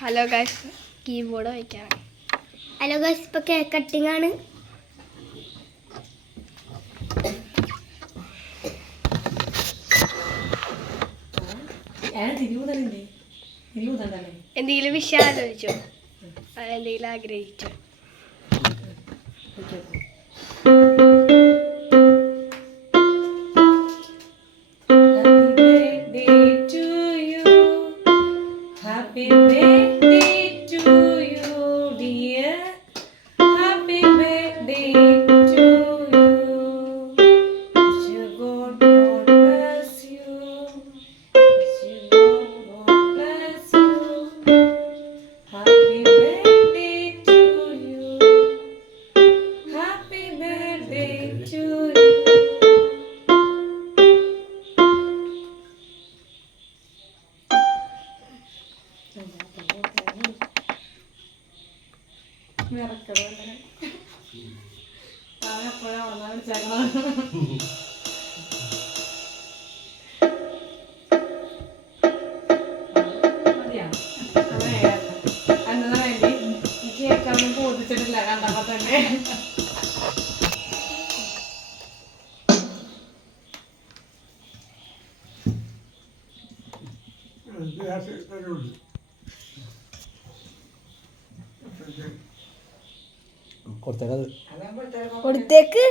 Hello guys, keyboard വയ്ക്കാണ്. Hello guys, ഇപ്പോൾ cake cutting ആണ്. എന്തെങ്കിലും വിഷയം ആലോചിച്ചോ? എന്തെങ്കിലും ആഗ്രഹിച്ചോ? ബോധിച്ചിട്ടില്ല കണ്ടപ്പോ തന്നെ. കൊടുത്തേക്ക്.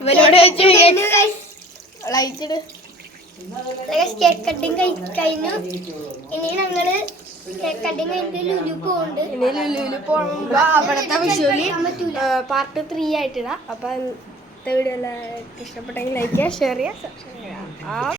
ഇവരോട് കേക്ക് കട്ടിങ് കഴിഞ്ഞു. ഇനി ഞങ്ങള് കേക്ക് കട്ടിങ് കഴിഞ്ഞിട്ട് ലുലു പോകുന്നുണ്ട്. ഇനി ലുലുവിൽ പോകുമ്പോ അവിടുത്തെ വിഷുവില് പാർട്ട് 3 ആയിട്ടിടാം. അപ്പൊ വീഡിയോ എല്ലാവർക്കും ഇഷ്ടപ്പെട്ടെങ്കിൽ ലൈക്ക് ചെയ്യുക, ഷെയർ ചെയ്യുക, സബ്സ്ക്രൈബ് ചെയ്യുക.